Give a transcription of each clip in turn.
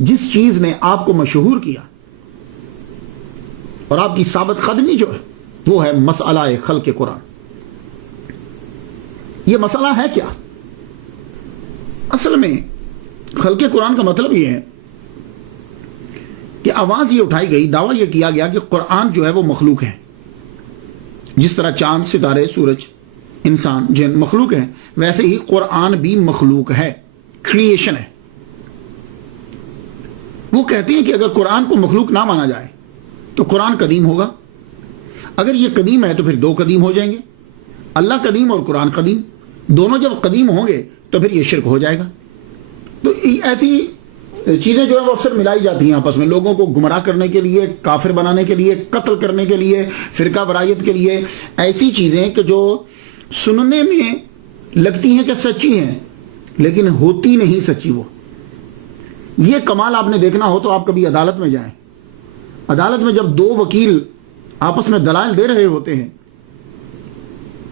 جس چیز نے آپ کو مشہور کیا اور آپ کی ثابت قدمی جو ہے وہ ہے مسئلہ خلق قرآن. یہ مسئلہ ہے کیا؟ اصل میں خلق قرآن کا مطلب یہ ہے کہ آواز یہ اٹھائی گئی، دعویٰ یہ کیا گیا کہ قرآن جو ہے وہ مخلوق ہے. جس طرح چاند، ستارے، سورج، انسان، جن مخلوق ہیں، ویسے ہی قرآن بھی مخلوق ہے، کریشن ہے. وہ کہتے ہیں کہ اگر قرآن کو مخلوق نہ مانا جائے تو قرآن قدیم ہوگا. اگر یہ قدیم ہے تو پھر دو قدیم ہو جائیں گے، اللہ قدیم اور قرآن قدیم. دونوں جب قدیم ہوں گے تو پھر یہ شرک ہو جائے گا. تو ایسی چیزیں جو ہیں وہ اکثر ملائی جاتی ہیں آپس میں، لوگوں کو گمراہ کرنے کے لیے، کافر بنانے کے لیے، قتل کرنے کے لیے، فرقہ برائیت کے لیے. ایسی چیزیں کہ جو سننے میں لگتی ہیں کہ سچی ہیں لیکن ہوتی نہیں سچی. وہ یہ کمال آپ نے دیکھنا ہو تو آپ کبھی عدالت میں جائیں. عدالت میں جب دو وکیل آپس میں دلائل دے رہے ہوتے ہیں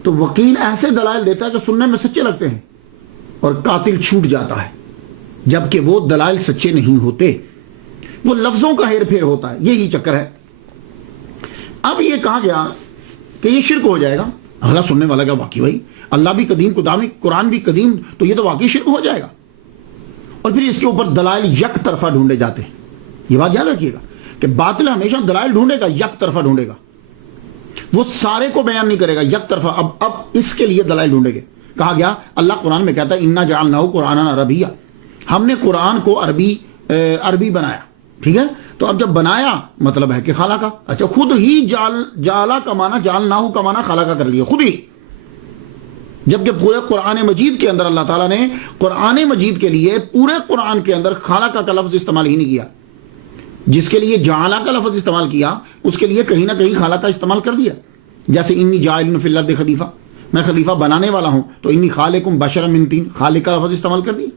تو وکیل ایسے دلائل دیتا ہے کہ سننے میں سچے لگتے ہیں اور قاتل چھوٹ جاتا ہے، جبکہ وہ دلائل سچے نہیں ہوتے، وہ لفظوں کا ہیر پھیر ہوتا ہے. یہی چکر ہے. اب یہ کہا گیا کہ یہ شرک ہو جائے گا. اگلا سننے والا کا واقعی بھائی اللہ بھی قدیم، قرآن بھی قدیم، تو یہ تو واقعی شرک ہو جائے گا. اور پھر اس کے اوپر دلائل یک طرفہ ڈھونڈے جاتے ہیں. یہ بات یاد رکھیے گا کہ باطل ہمیشہ دلائل ڈھونڈے گا، یک طرفہ ڈھونڈے گا. وہ سارے کو بیان نہیں کرے گا، یک طرفہ. اب اس کے لیے دلائل ڈھونڈے گے. کہا گیا اللہ قرآن میں کہتا ہے انا جعلناہ قرآنا عربیہ، ہم نے قرآن کو عربی بنایا. ٹھیک ہے، تو اب جب بنایا مطلب ہے کہ خالقہ. اچھا، خود ہی جعلا کا معنی، جعلناہ کا معنی خالقہ کر لیا خود ہی، جبکہ پورے قرآن مجید کے اندر اللہ تعالیٰ نے قرآن مجید کے لیے پورے قرآن کے اندر خالقہ کا لفظ استعمال ہی نہیں کیا. جس کے لیے جعلا کا لفظ استعمال کیا اس کے لیے کہیں نہ کہیں خالقہ استعمال کر دیا. جیسے انی جاعل فی الارض خلیفہ، میں خلیفہ بنانے والا ہوں، تو انی خالقکم بشرا من طین، خالق کا لفظ استعمال کر دیا.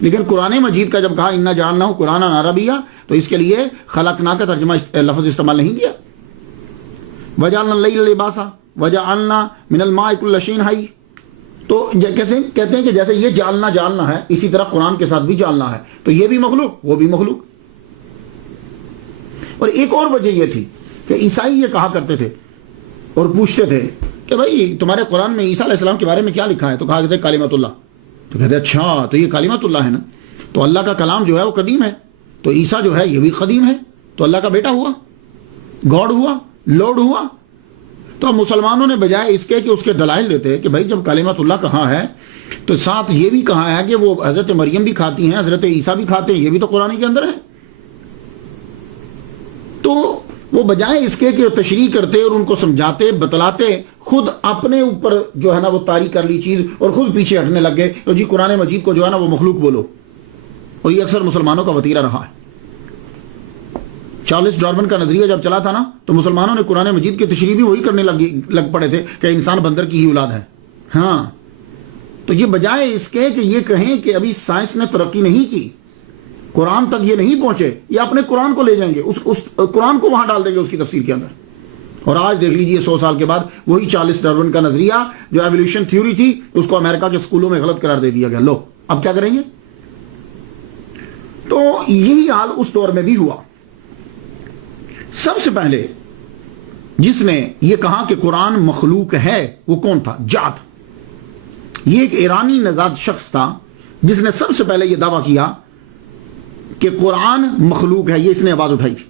لیکن قرآن مجید کا جب کہا انا جعلناہ قرآنا عربیہ تو اس کے لیے خلقنا کا ترجمہ لفظ استعمال نہیں کیا. وجعلنا اللیل لباسا وجعلنا من الماء کل شیء حی. تو کیسے کہتے ہیں کہ جیسے یہ جالنا ہے اسی طرح قرآن کے ساتھ بھی جالنا ہے. تو یہ بھی مخلوق، وہ بھی مخلوق. اور ایک اور وجہ یہ تھی کہ عیسائی یہ کہا کرتے تھے اور پوچھتے تھے کہ بھائی تمہارے قرآن میں عیسیٰ علیہ السلام کے بارے میں کیا لکھا ہے؟ تو کہا کہتے کلمۃ اللہ. تو کہتے اچھا تو یہ کلمۃ اللہ ہے نا، تو اللہ کا کلام جو ہے وہ قدیم ہے، تو عیسیٰ جو ہے یہ بھی قدیم ہے، تو اللہ کا بیٹا ہوا، گاڈ ہوا، لارڈ ہوا. تو اب مسلمانوں نے بجائے اس کے کہ اس کے دلائل دیتے کہ بھائی جب کلمۃ اللہ کہا ہے تو ساتھ یہ بھی کہا ہے کہ وہ حضرت مریم بھی کھاتی ہیں، حضرت عیسیٰ بھی کھاتے ہیں، یہ بھی تو قرآن کے اندر ہے. تو وہ بجائے اس کے کہ تشریح کرتے اور ان کو سمجھاتے بتلاتے، خود اپنے اوپر جو ہے نا وہ طاری کر لی چیز اور خود پیچھے ہٹنے لگ گئے. تو جی قرآن مجید کو جو ہے نا وہ مخلوق بولو. اور یہ اکثر مسلمانوں کا وتیرہ رہا ہے. چارلس ڈارون کا نظریہ جب چلا تھا نا تو مسلمانوں نے قرآن مجید کی تشریح بھی وہی کرنے لگ پڑے تھے کہ انسان بندر کی ہی اولاد ہے. ہاں، تو یہ بجائے اس کے کہ یہ کہیں کہ ابھی سائنس نے ترقی نہیں کی، قرآن تک یہ نہیں پہنچے، یہ اپنے قرآن کو لے جائیں گے، اس قرآن کو وہاں ڈال دیں گے اس کی تفسیر کے اندر. اور آج دیکھ لیجئے 100 سال کے بعد وہی چارلس ڈارون کا نظریہ جو ایولیوشن تھیوری تھی اس کو امریکہ کے سکولوں میں غلط قرار دے دیا گیا. لو اب کیا کریں گے؟ تو یہی حال اس دور میں بھی ہوا. سب سے پہلے جس نے یہ کہا کہ قرآن مخلوق ہے وہ کون تھا؟ جعد. یہ ایک ایرانی نژاد شخص تھا جس نے سب سے پہلے یہ دعویٰ کیا کہ قرآن مخلوق ہے. یہ اس نے آواز اٹھائی تھی.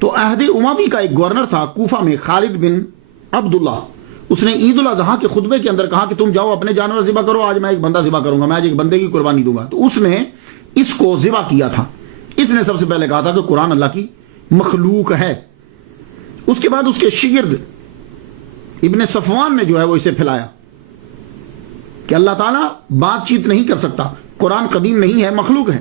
تو عہد اموی کا ایک گورنر تھا کوفہ میں، خالد بن عبداللہ. اس نے عید الاضحیٰ کے خطبے کے اندر کہا کہ تم جاؤ اپنے جانور ذبح کرو، آج میں ایک بندہ ذبح کروں گا، میں آج ایک بندے کی قربانی دوں گا. تو اس نے اس کو ذبح کیا تھا. اس نے سب سے پہلے کہا تھا کہ قرآن اللہ کی مخلوق ہے. اس کے بعد اس کے شاگرد ابن صفوان نے جو ہے وہ اسے پھیلایا کہ اللہ تعالیٰ بات چیت نہیں کر سکتا، قرآن قدیم نہیں ہے، مخلوق ہے.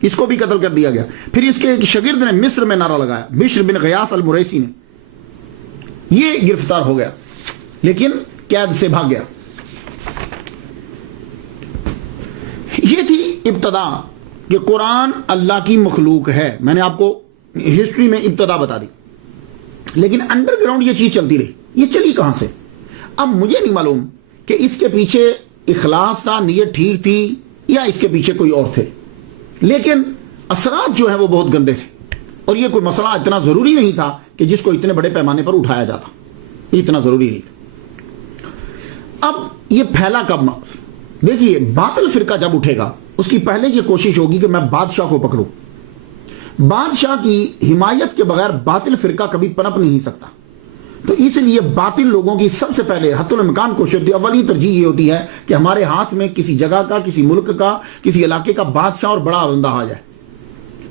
اس کو بھی قتل کر دیا گیا. پھر اس کے ایک شاگرد نے مصر میں نعرہ لگایا، بشر بن غیاث المریسی نے. یہ گرفتار ہو گیا لیکن قید سے بھاگ گیا. یہ تھی ابتدا کہ قرآن اللہ کی مخلوق ہے. میں نے آپ کو ہسٹری میں ابتدا بتا دی، لیکن انڈر گراؤنڈ یہ چیز چلتی رہی. یہ چلی کہاں سے؟ اب مجھے نہیں معلوم کہ اس کے پیچھے اخلاص تھا، نیت ٹھیک تھی، یا اس کے پیچھے کوئی اور تھے. لیکن اثرات جو ہیں وہ بہت گندے تھے، اور یہ کوئی مسئلہ اتنا ضروری نہیں تھا کہ جس کو اتنے بڑے پیمانے پر اٹھایا جاتا، یہ اتنا ضروری نہیں تھا۔ اب یہ پھیلا کب؟ دیکھیے باطل فرقہ جب اٹھے گا اس کی پہلے یہ کوشش ہوگی کہ میں بادشاہ کو پکڑوں۔ بادشاہ کی حمایت کے بغیر باطل فرقہ کبھی پنپ نہیں سکتا، تو اس لیے باطل لوگوں کی سب سے پہلے حتی الامکان کوشش ہوتی ہے، اولی ترجیح یہ ہوتی ہے کہ ہمارے ہاتھ میں کسی جگہ کا، کسی ملک کا، کسی علاقے کا بادشاہ اور بڑا بندہ آ جائے،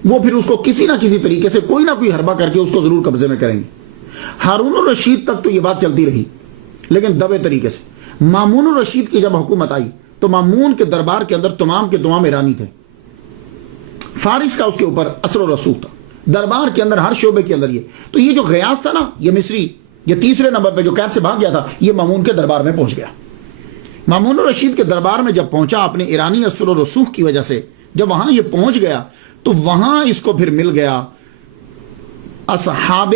وہ پھر اس کو کسی نہ کسی طریقے سے کوئی نہ کوئی حربہ کر کے اس کو ضرور قبضے میں کریں گے۔ ہارون الرشید تک تو یہ بات چلتی رہی، لیکن دبے طریقے سے۔ مامون الرشید کی جب حکومت آئی تو مامون کے دربار کے اندر تمام کے تمام ایرانی تھے، فارس کا اس کے اوپر اثر و رسوخ تھا، دربار کے اندر ہر شعبے کے اندر یہ جو غیاث تھا نا، یہ مصری، یہ تیسرے نمبر پہ جو قید سے بھاگ گیا تھا، یہ مامون کے دربار میں پہنچ گیا۔ مامون الرشید کے دربار میں جب پہنچا اپنے ایرانی اثر و رسوخ کی وجہ سے، جب وہاں یہ پہنچ گیا تو وہاں اس کو پھر مل گیا اصحاب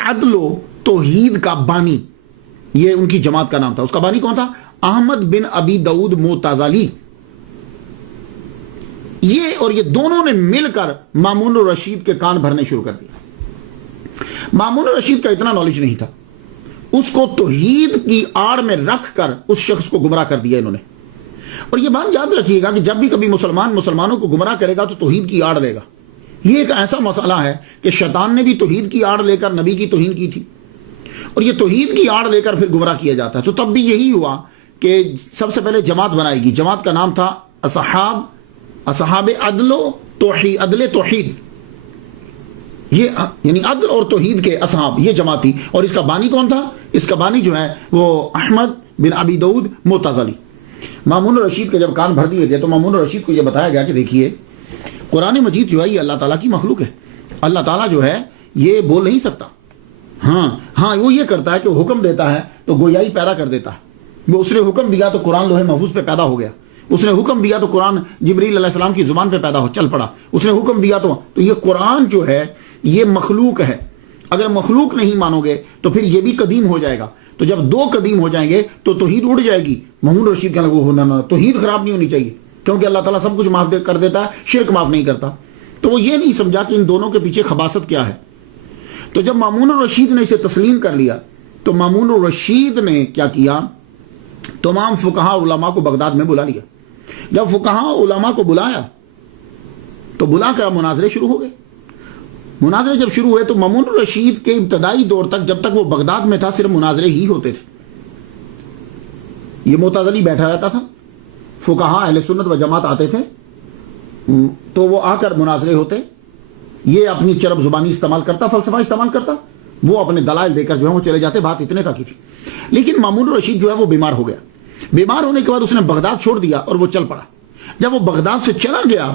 عدل و توحید کا بانی، یہ ان کی جماعت کا نام تھا۔ اس کا بانی کون تھا؟ احمد بن ابی داؤد معتزلی۔ یہ دونوں نے مل کر مامون الرشید کے کان بھرنے شروع کر دیا۔ مامون الرشید کا اتنا نالج نہیں تھا، اس کو توحید کی آڑ میں رکھ کر اس شخص کو گمراہ کر دیا انہوں نے۔ اور یہ بات یاد رکھیے گا کہ جب بھی کبھی مسلمانوں کو گمراہ کرے گا تو توحید کی آڑ لے گا۔ یہ ایک ایسا مسئلہ ہے کہ شیطان نے بھی توحید کی آڑ لے کر نبی کی توہین کی تھی، اور یہ توحید کی آڑ لے کر پھر گمراہ کیا جاتا ہے۔ تو تب بھی یہی ہوا کہ سب سے پہلے جماعت بنائے گی، جماعت کا نام تھا اصحاب عدل توحید، یہ یعنی عدل اور توحید کے اصحاب، یہ جماعت تھی۔ اور اس کا بانی کون تھا؟ اس کا بانی جو ہے وہ احمد بن ابی داؤد معتزلی۔ مامون الرشید کے جب کان بھر دیے گئے تو مامون الرشید کو یہ بتایا گیا کہ دیکھیے قرآن مجید جو ہے یہ اللہ تعالیٰ کی مخلوق ہے، اللہ تعالیٰ جو ہے یہ بول نہیں سکتا، ہاں وہ یہ کرتا ہے کہ وہ حکم دیتا ہے تو گویائی پیدا کر دیتا ہے۔ وہ اس نے حکم دیا تو قرآن لوح محفوظ پہ پیدا ہو گیا، اس نے حکم دیا تو قرآن جبریل علیہ السلام کی زبان پہ پیدا ہو چل پڑا، اس نے حکم دیا تو یہ قرآن جو ہے یہ مخلوق ہے۔ اگر مخلوق نہیں مانو گے تو پھر یہ بھی قدیم ہو جائے گا، تو جب دو قدیم ہو جائیں گے تو توحید اڑ جائے گی۔ مامون الرشید کہنے لگا ہونا توحید خراب نہیں ہونی چاہیے، کیونکہ اللہ تعالیٰ سب کچھ معاف کر دیتا ہے، شرک معاف نہیں کرتا۔ تو وہ یہ نہیں سمجھا کہ ان دونوں کے پیچھے خباثت کیا ہے۔ تو جب مامون الرشید نے اسے تسلیم کر لیا تو مامون الرشید نے کیا کیا، تمام فقہاء علماء کو بغداد میں بلا لیا۔ جب فقہاء علماء کو بلایا تو بلا کر مناظرے شروع ہو گئے۔ مناظرے جب شروع ہوئے تو مامون الرشید کے ابتدائی دور تک جب تک وہ بغداد میں تھا صرف مناظرے ہی ہوتے تھے۔ یہ معتزلی بیٹھا رہتا تھا، فقہاء اہل سنت و جماعت آتے تھے تو وہ آ کر مناظرے ہوتے، یہ اپنی چرب زبانی استعمال کرتا، فلسفہ استعمال کرتا، وہ اپنے دلائل دے کر جو ہے وہ چلے جاتے، بات اتنے تک ہی تھی۔ لیکن مامون الرشید جو ہے وہ بیمار ہو گیا، بیمار ہونے کے بعد اس نے بغداد چھوڑ دیا اور وہ چل پڑا۔ جب وہ بغداد سے چلا گیا،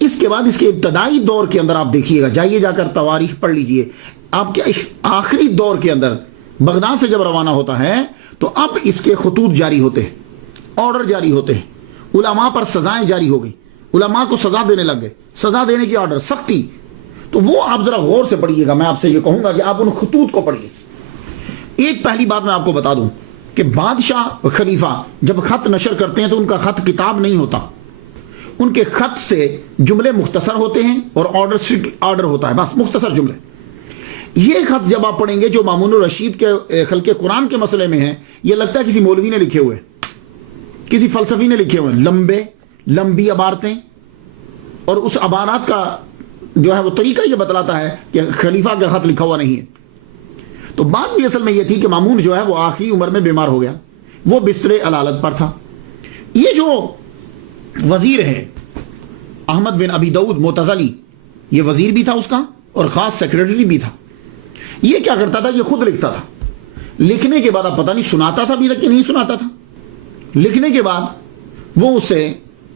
اس کے بعد اس کے ابتدائی دور کے اندر آپ دیکھیے گا، جائیے جا کر تواریخ پڑھ لیجئے، آپ کے آخری دور کے اندر بغداد سے جب روانہ ہوتا ہے تو اب اس کے خطوط جاری ہوتے ہیں، آرڈر جاری ہوتے ہیں، علماء پر سزائیں جاری ہو گئی، علماء کو سزا دینے لگ گئے، سزا دینے کی آرڈر، سختی۔ تو وہ آپ ذرا غور سے پڑھیے گا، میں آپ سے یہ کہوں گا کہ آپ ان خطوط کو پڑھیے۔ ایک پہلی بات میں آپ کو بتا دوں کہ بادشاہ خلیفہ جب خط نشر کرتے ہیں تو ان کا خط کتاب نہیں ہوتا، ان کے خط سے جملے مختصر ہوتے ہیں اور آرڈر ہوتا ہے، بس مختصر جملے۔ یہ خط جب آپ پڑھیں گے جو مامون الرشید کے خلق قرآن کے مسئلے میں ہیں، یہ لگتا ہے کسی مولوی نے لکھے ہوئے، کسی فلسفی نے لکھے ہوئے، لمبی عبارتیں، اور اس عبارات کا جو ہے وہ طریقہ یہ بتلاتا ہے کہ خلیفہ کا خط لکھا ہوا نہیں ہے۔ تو بات بھی اصل میں یہ تھی کہ مامون جو ہے وہ آخری عمر میں بیمار ہو گیا، وہ بستر علالت پر تھا۔ یہ جو وزیر ہے احمد بن ابی داؤد معتزلی، یہ وزیر بھی تھا اس کا اور خاص سیکریٹری بھی تھا۔ یہ کیا کرتا تھا، یہ خود لکھتا تھا، لکھنے کے بعد اب پتہ نہیں سناتا تھا بھی تک کہ نہیں سناتا تھا، لکھنے کے بعد وہ اس سے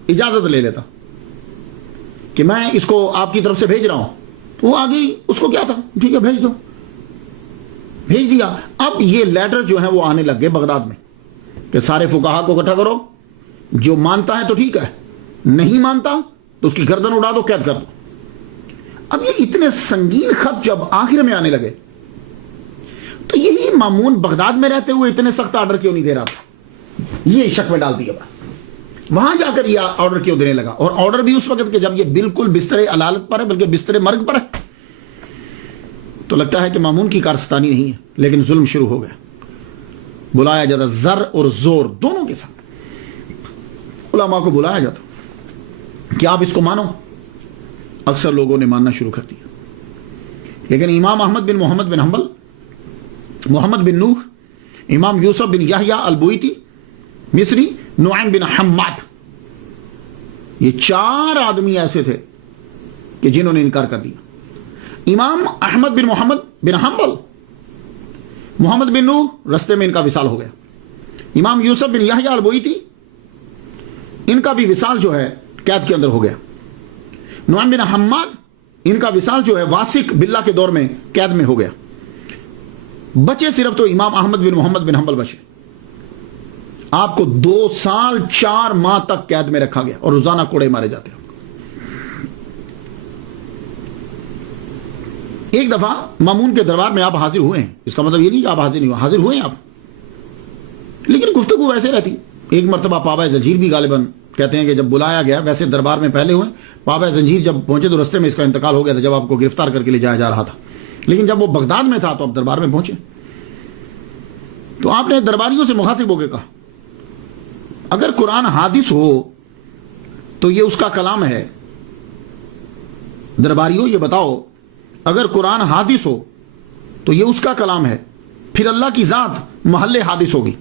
اجازت لے لیتا کہ میں اس کو آپ کی طرف سے بھیج رہا ہوں، تو وہ آگے اس کو کیا تھا، ٹھیک ہے بھیج دو، بھیج دیا۔ اب یہ لیٹر جو ہیں وہ آنے لگ گئے بغداد میں کہ سارے فقہاء کو اکٹھا کرو، جو مانتا ہے تو ٹھیک ہے، نہیں مانتا تو اس کی گردن اڑا دو، قید کر دو۔ اب یہ اتنے سنگین خط جب آخر میں آنے لگے تو یہی مامون بغداد میں رہتے ہوئے اتنے سخت آرڈر کیوں نہیں دے رہا تھا، یہ شک میں ڈال دیا بات۔ وہاں جا کر یہ آرڈر کیوں دینے لگا؟ اور آرڈر بھی اس وقت کہ جب یہ بالکل بستر علالت پر ہے، بلکہ بستر مرگ پر ہے۔ تو لگتا ہے کہ مامون کی کارستانی نہیں ہے، لیکن ظلم شروع ہو گیا۔ بلایا جاتا زر اور زور دونوں کے ساتھ، علماء کو بلایا جاتا کہ آپ اس کو مانو۔ اکثر لوگوں نے ماننا شروع کر دیا، لیکن امام احمد بن محمد بن حنبل، محمد بن نوح، امام یوسف بن یحییٰ البویتی مصری، نعیم بن حماد، یہ 4 آدمی ایسے تھے کہ جنہوں نے انکار کر دیا۔ امام احمد بن محمد بن حنبل، محمد بن نوح رستے میں ان کا وصال ہو گیا۔ امام یوسف بن یحییٰ البویتی، ان کا بھی وصال جو ہے قید کے اندر ہو گیا۔ نعیم بن حماد، ان کا وصال جو ہے واسق باللہ کے دور میں قید میں ہو گیا۔ بچے صرف تو امام احمد بن محمد بن حنبل بچے۔ آپ کو 2 سال 4 ماہ تک قید میں رکھا گیا اور روزانہ کوڑے مارے جاتے ہیں۔ ایک دفعہ مامون کے دربار میں آپ حاضر ہوئے ہیں، اس کا مطلب یہ نہیں کہ آپ حاضر نہیں ہوئے، حاضر ہوئے ہیں آپ، لیکن گفتگو ویسے رہتی۔ ایک مرتبہ پابا زنجیر بھی غالباً کہتے ہیں کہ جب بلایا گیا، ویسے دربار میں پہلے ہوئے، پابا زنجیر جب پہنچے تو رستے میں اس کا انتقال ہو گیا تھا جب آپ کو گرفتار کر کے لے جایا جا رہا تھا، لیکن جب وہ بغداد میں تھا تو آپ دربار میں پہنچے۔ تو آپ نے درباریوں سے مخاطب ہو کے کہا اگر قرآن حادث ہو تو یہ اس کا کلام ہے۔ درباریوں یہ بتاؤ اگر قرآن حادث ہو تو یہ اس کا کلام ہے، پھر اللہ کی ذات محل حادث ہوگی،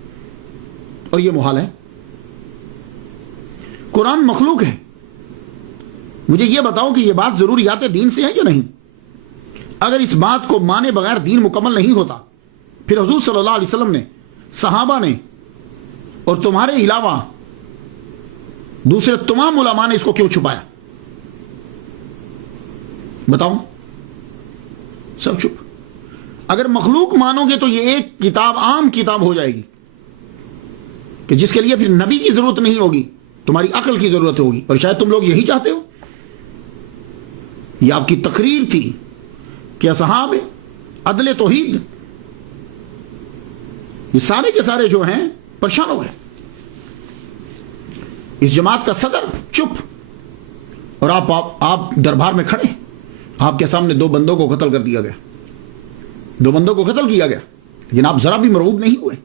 اور یہ محال ہے۔ قرآن مخلوق ہے، مجھے یہ بتاؤ کہ یہ بات ضروریات دین سے ہے یا نہیں؟ اگر اس بات کو مانے بغیر دین مکمل نہیں ہوتا، پھر حضور صلی اللہ علیہ وسلم نے، صحابہ نے، اور تمہارے علاوہ دوسرے تمام علماء نے اس کو کیوں چھپایا؟ بتاؤ، سب چپ۔ اگر مخلوق مانو گے تو یہ ایک کتاب عام کتاب ہو جائے گی کہ جس کے لیے پھر نبی کی ضرورت نہیں ہوگی، تمہاری عقل کی ضرورت ہوگی، اور شاید تم لوگ یہی چاہتے ہو۔ یہ آپ کی تقریر تھی کہ اصحاب عدل توحید یہ سارے کے سارے جو ہیں پریشان ہو گئے۔ اس جماعت کا صدر چپ، اور آپ دربار میں کھڑے، آپ کے سامنے 2 بندوں کو قتل کر دیا گیا، 2 بندوں کو قتل کیا گیا، لیکن آپ ذرا بھی مرعوب نہیں ہوئے۔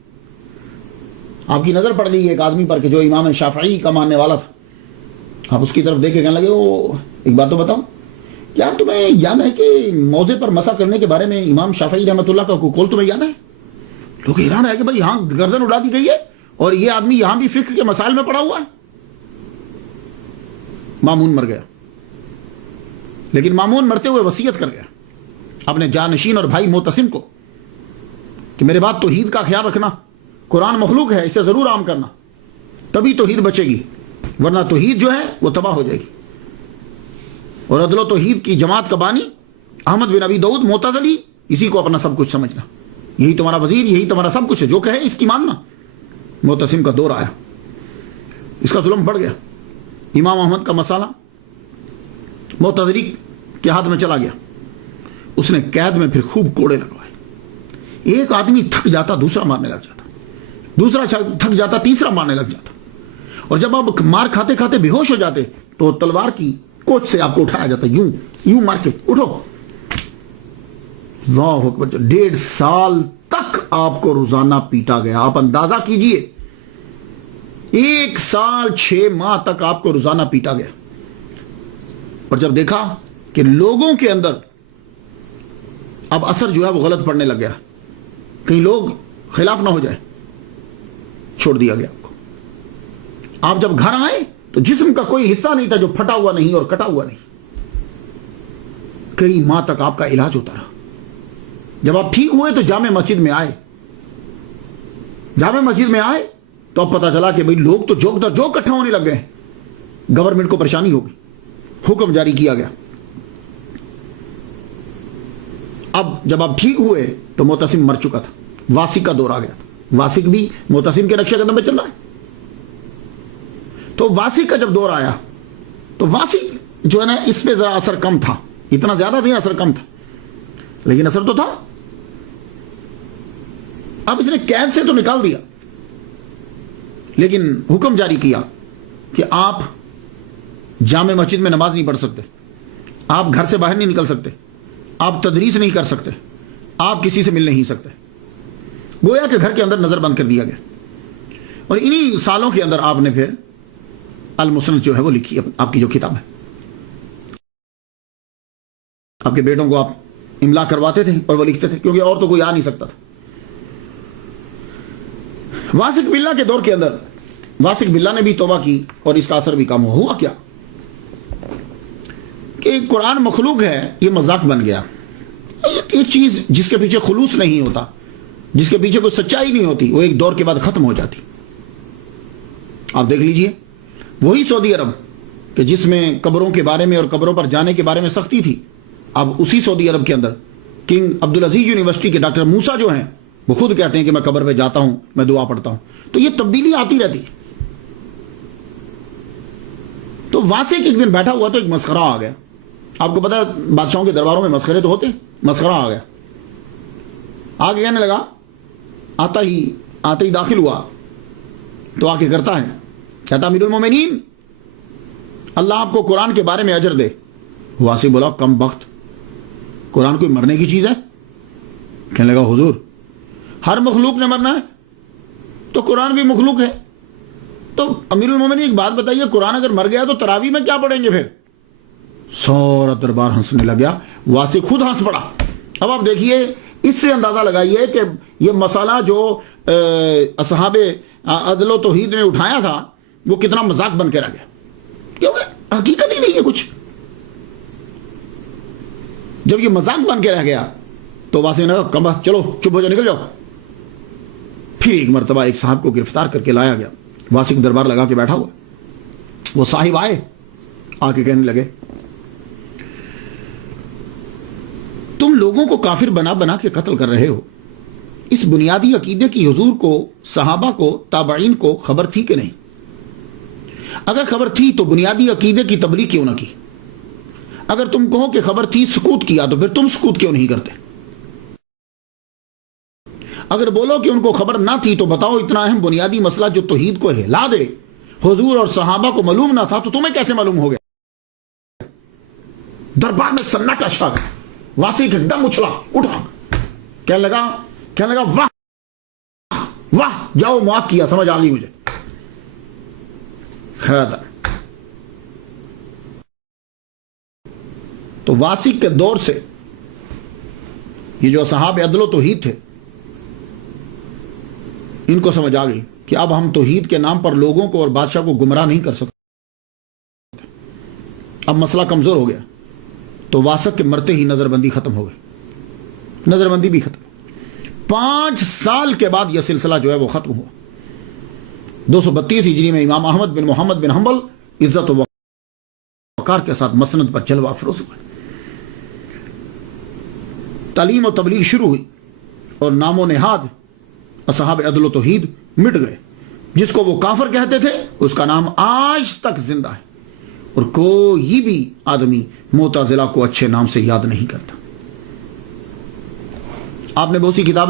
آپ کی نظر پڑ گئی ایک آدمی پر کہ جو امام شافعی کا ماننے والا تھا، آپ اس کی طرف دیکھ کے کہنے لگے او ایک بات تو بتاؤ، کیا تمہیں یاد ہے کہ موضع پر مسح کرنے کے بارے میں امام شافعی رحمۃ اللہ کا قول تمہیں یاد ہے؟ لوگ حیران ہے کہ بھائی یہاں گردن اڑا دی گئی ہے اور یہ آدمی یہاں بھی فقہ کے مسائل میں پڑا ہوا ہے۔ مامون مر گیا، لیکن مامون مرتے ہوئے وصیت کر گیا اپنے جانشین اور بھائی معتصم کو کہ میرے بعد توحید کا خیال رکھنا، قرآن مخلوق ہے، اسے ضرور عام کرنا، تبھی توحید بچے گی، ورنہ توحید جو ہے وہ تباہ ہو جائے گی۔ اور عدل و توحید کی جماعت کا بانی احمد بن ابی داؤد معتزلی، اسی کو اپنا سب کچھ سمجھنا، یہی تمہارا وزیر، یہی تمہارا سب کچھ ہے، جو کہے اس کی ماننا۔ معتصم کا دور آیا، اس کا ظلم بڑھ گیا، امام احمد کا مسئلہ معتزلی کے ہاتھ میں چلا گیا، اس نے قید میں پھر خوب کوڑے لگوائے۔ ایک آدمی تھک جاتا دوسرا مارنے لگ جاتا، دوسرا تھک جاتا تیسرا مارنے لگ جاتا، اور جب آپ مار کھاتے کھاتے بے ہوش ہو جاتے تو تلوار کی کوچ سے آپ کو اٹھایا جاتا، یوں مار کے اٹھو۔ اللہ اکبر، 1.5 سال تک آپ کو روزانہ پیٹا گیا۔ آپ اندازہ کیجئے 1 سال 6 ماہ تک آپ کو روزانہ پیٹا گیا، اور جب دیکھا کہ لوگوں کے اندر اب اثر جو ہے وہ غلط پڑنے لگ گیا، کہیں لوگ خلاف نہ ہو جائے، چھوڑ دیا گیا آپ کو۔ آپ جب گھر آئے تو جسم کا کوئی حصہ نہیں تھا جو پھٹا ہوا نہیں اور کٹا ہوا نہیں۔ کئی ماہ تک آپ کا علاج ہوتا رہا۔ جب آپ ٹھیک ہوئے تو جامع مسجد میں آئے، جامع مسجد میں آئے تو اب پتا چلا کہ بھئی لوگ تو جوک در جوک اکٹھا ہونے لگ گئے، گورنمنٹ کو پریشانی ہوگی، حکم جاری کیا گیا۔ اب جب آپ ٹھیک ہوئے تو معتصم مر چکا تھا، واسق کا دور آ گیا تھا، واسق بھی معتصم کے نقشے قدم پہ چل رہا ہے۔ تو واسق کا جب دور آیا تو واسق جو ہے نا اس پہ ذرا اثر کم تھا، اتنا زیادہ نہیں، اثر کم تھا، لیکن اثر تو تھا۔ اب اس نے قید سے تو نکال دیا، لیکن حکم جاری کیا کہ آپ جامع مسجد میں نماز نہیں پڑھ سکتے، آپ گھر سے باہر نہیں نکل سکتے، آپ تدریس نہیں کر سکتے، آپ کسی سے مل نہیں سکتے، گویا کہ گھر کے اندر نظر بند کر دیا گیا. اور انہی سالوں کے اندر آپ نے پھر المسند جو ہے وہ لکھی، آپ کی جو کتاب ہے. آپ کے بیٹوں کو آپ املا کرواتے تھے اور وہ لکھتے تھے، کیونکہ اور تو کوئی آ نہیں سکتا تھا. واسق باللہ کے دور کے اندر واسق باللہ نے بھی توبہ کی اور اس کا اثر بھی کم ہوا. کیا کہ قرآن مخلوق ہے، یہ مذاق بن گیا. ایک چیز جس کے پیچھے خلوص نہیں ہوتا، جس کے پیچھے کوئی سچائی نہیں ہوتی، وہ ایک دور کے بعد ختم ہو جاتی. آپ دیکھ لیجئے وہی سعودی عرب کہ جس میں قبروں کے بارے میں اور قبروں پر جانے کے بارے میں سختی تھی، اب اسی سعودی عرب کے اندر کنگ عبدالعزیز یونیورسٹی کے ڈاکٹر موسیٰ جو ہیں وہ خود کہتے ہیں کہ میں قبر پہ جاتا ہوں، میں دعا پڑھتا ہوں. تو یہ تبدیلی آتی رہتی ہے. تو واسق ایک دن بیٹھا ہوا تو ایک مسخرہ آ گیا. آپ کو پتا بادشاہوں کے درباروں میں مسخرے تو ہوتے ہیں. مسخرہ آ گیا، آگے کہنے لگا، آتا ہی داخل ہوا تو آ کے کرتا ہے، کہتا امیر المومنین اللہ آپ کو قرآن کے بارے میں اجر دے. واسق بولا کم بخت، قرآن کوئی مرنے کی چیز ہے؟ کہنے لگا حضور ہر مخلوق نے مرنا ہے تو قرآن بھی مخلوق ہے. تو امیر المومنین ایک بات بتائیے، قرآن اگر مر گیا تو تراویح میں کیا پڑھیں گے پھر؟ سورا دربار ہنسنے لگ گیا، واسق خود ہنس پڑا. اب آپ دیکھیے، اس سے اندازہ لگائیے کہ یہ مسئلہ جو اصحاب عدل و توحید نے اٹھایا تھا وہ کتنا مذاق بن کے رہ گیا، کیونکہ حقیقت ہی نہیں ہے کچھ. جب یہ مذاق بن کے رہ گیا تو واسق نے کہا کم بخت، چلو چپ ہو جاؤ، نکل جاؤ. پھر ایک مرتبہ ایک صاحب کو گرفتار کر کے لایا گیا. واسق دربار لگا کے بیٹھا ہوا. وہ صاحب آئے، آ کے کہنے لگے تم لوگوں کو کافر بنا بنا کے قتل کر رہے ہو. اس بنیادی عقیدے کی حضور کو، صحابہ کو، تابعین کو خبر تھی کہ نہیں؟ اگر خبر تھی تو بنیادی عقیدے کی تبلیغ کیوں نہ کی؟ اگر تم کہو کہ خبر تھی، سکوت کیا، تو پھر تم سکوت کیوں نہیں کرتے؟ اگر بولو کہ ان کو خبر نہ تھی تو بتاؤ اتنا اہم بنیادی مسئلہ جو توحید کو ہلا دے حضور اور صحابہ کو معلوم نہ تھا تو تمہیں کیسے معلوم ہو گیا؟ دربار میں سناٹا چھا گیا. واسق ایک دم اچھلا اٹھا، کہنے لگا واہ واہ، جاؤ معاف کیا، سمجھ آ گئی مجھے. خیر، تو واسق کے دور سے یہ جو اصحاب عدل و توحید تھے ان کو سمجھ آ گئی کہ اب ہم توحید کے نام پر لوگوں کو اور بادشاہ کو گمراہ نہیں کر سکتے. اب مسئلہ کمزور ہو گیا. تو واسق کے مرتے ہی نظر بندی ختم ہو گئی، نظر بندی بھی ختم. 5 سال کے بعد یہ سلسلہ جو ہے وہ ختم ہوا. 232 ہجری میں امام احمد بن محمد بن حنبل عزت و وقار کے ساتھ مسند پر جلوہ افروز ہوئے. تعلیم و تبلیغ شروع ہوئی اور نام و نہاد اصحاب عدل و توحید مٹ گئے. جس کو وہ کافر کہتے تھے اس کا نام آج تک زندہ ہے، اور کوئی بھی آدمی معتزلہ کو اچھے نام سے یاد نہیں کرتا. آپ نے بہت سی کتابیں